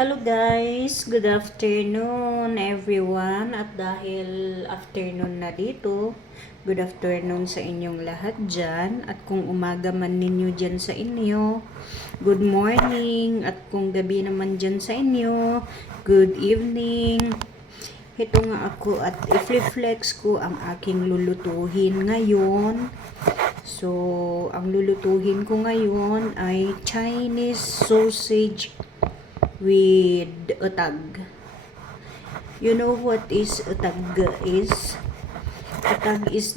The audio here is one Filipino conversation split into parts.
Hello guys, good afternoon everyone. At dahil afternoon na dito, good afternoon sa inyong lahat dyan. At kung umaga man ninyo dyan sa inyo, good morning. At kung gabi naman dyan sa inyo, good evening. Ito nga ako at i-flex ko ang aking lulutuhin ngayon. So, ang lulutuhin ko ngayon ay Chinese sausage with utag. You know what is utag is? Utag is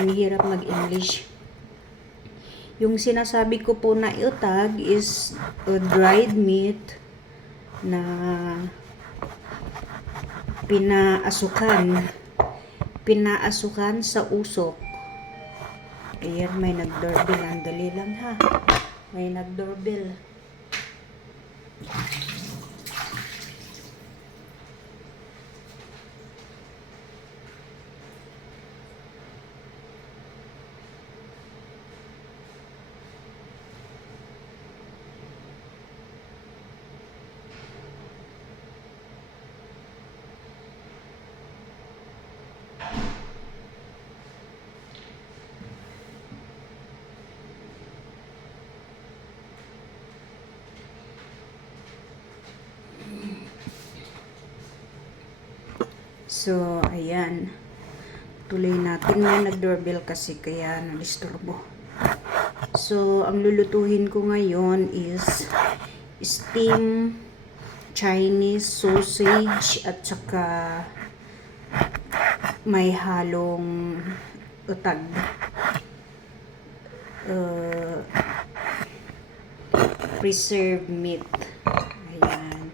ang hirap mag-English. Yung sinasabi ko po na utag is dried meat na pinaasukan sa usok. Ayan, may nag-doorbell. Andali lang ha. May nag-doorbell. So, ayan. Tuloy natin. May nag-doorbell kasi kaya nalisturbo. So, ang lulutuhin ko ngayon is steam Chinese sausage at saka may halong utag. Preserved meat. Ayan.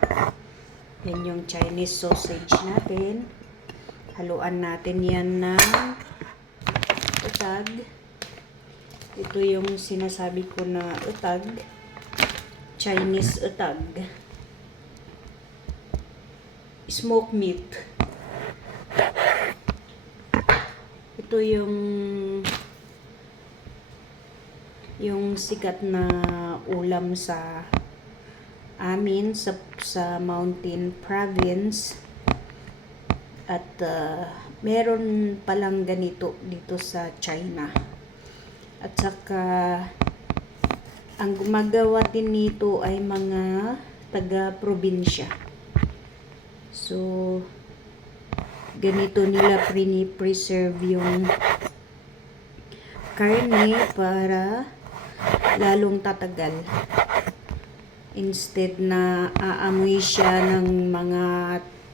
Yan yung Chinese sausage natin. Haluan natin yan ng utag. Ito yung sinasabi ko na utag. Chinese utag. Smoked meat. Ito yung sikat na ulam sa amin sa Mountain Province. At meron palang ganito dito sa China. At saka ang gumagawa din nito ay mga taga-probinsya. So ganito nila preserve yung karne para lalong tatagal. Instead na aamoy siya ng mga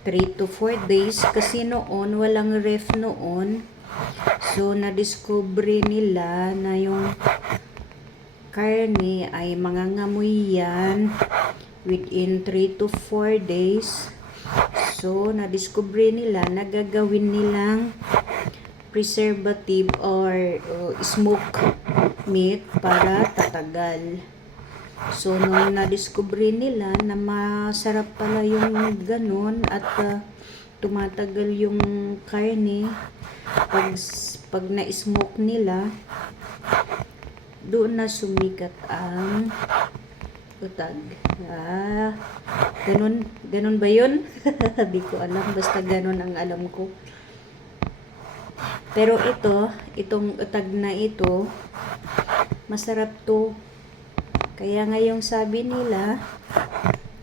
3 to 4 days kasi noon walang ref noon. So nadiscover nila na yung karne ay mangangamoy yan within 3 to 4 days. So nadiscover nila na gagawin nilang preservative or smoke meat para tatagal. So, nung na-discover nila na masarap pala yung ganun at tumatagal yung karne pag na-smoke nila, doon na sumikat ang utag. Ganun ba yun? Di ko alam, basta ganun ang alam ko. Pero itong utag na ito, masarap to. Kaya ngayong sabi nila,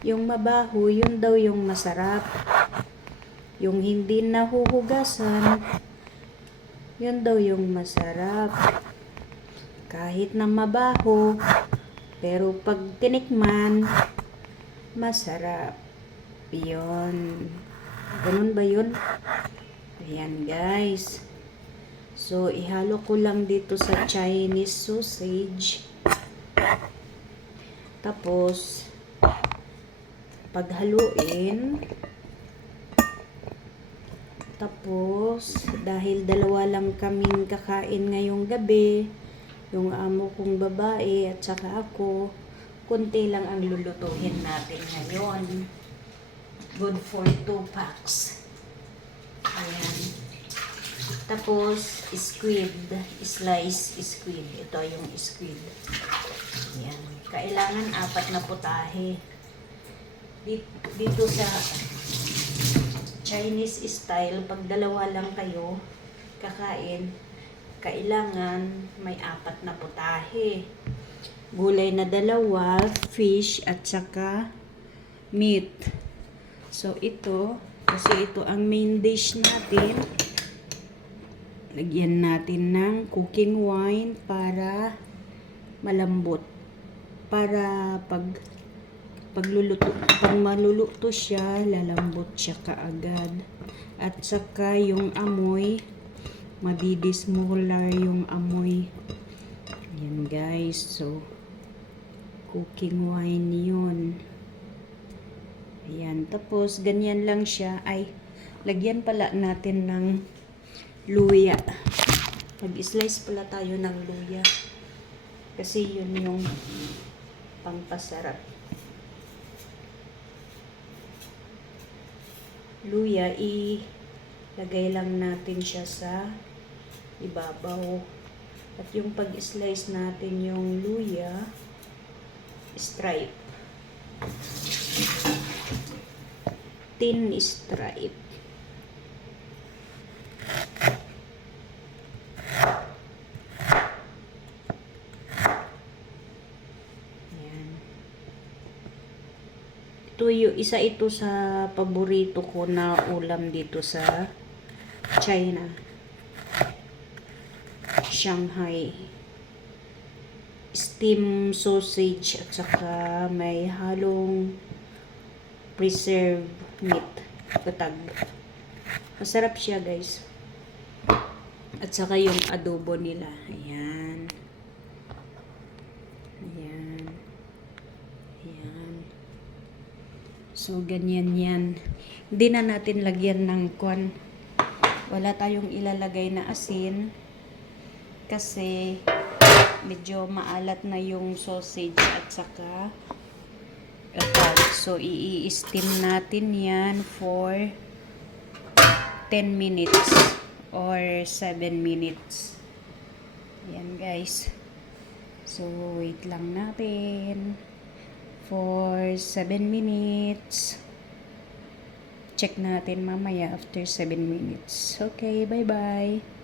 yung mabaho, yun daw yung masarap. Yung hindi nahuhugasan, yun daw yung masarap. Kahit na mabaho, pero pag tinikman, masarap. Yun. Ganun ba yun? Ayan guys. So, ihalo ko lang dito sa Chinese sausage. Tapos, paghaluin. Tapos, dahil dalawa lang kaming kakain ngayong gabi, yung amo kong babae at saka ako, konti lang ang lulutuhin natin ngayon. Good for 2 packs. Ayan. Tapos, squid. Slice squid. Ito yung squid. Yan. Kailangan 4 na putahe. Dito sa Chinese style, pag dalawa lang kayo kakain, kailangan may 4 na putahe. Gulay na 2, fish at saka meat. So ito, kasi ito ang main dish natin. Lagyan natin ng cooking wine para malambot. Para pag maluluto siya, lalambot siya kaagad. At saka yung amoy, madidismolar yung amoy. Yan guys, so cooking wine yun. Ayan, tapos ganyan lang siya. Ay, lagyan pala natin ng luya. Mag-slice pala tayo ng luya. Kasi yun yung pampasarap. Luya, ilagay lang natin siya sa ibabaw. At yung pag-slice natin yung luya, stripe. Thin stripe. Isa ito sa paborito ko na ulam dito sa China. Shanghai. Steam sausage at saka may halong preserved meat. Katag. Masarap siya guys. At saka yung adobo nila. Ayan. Ayan. Ayan. So, ganyan yan. Hindi na natin lagyan ng kwan. Wala tayong ilalagay na asin. Kasi, medyo maalat na yung sausage at saka atag. So, i-steam natin yan for 10 minutes or 7 minutes. Ayan guys. So, wait lang natin for 7 minutes. Check natin mamaya after 7 minutes. Okay, bye-bye.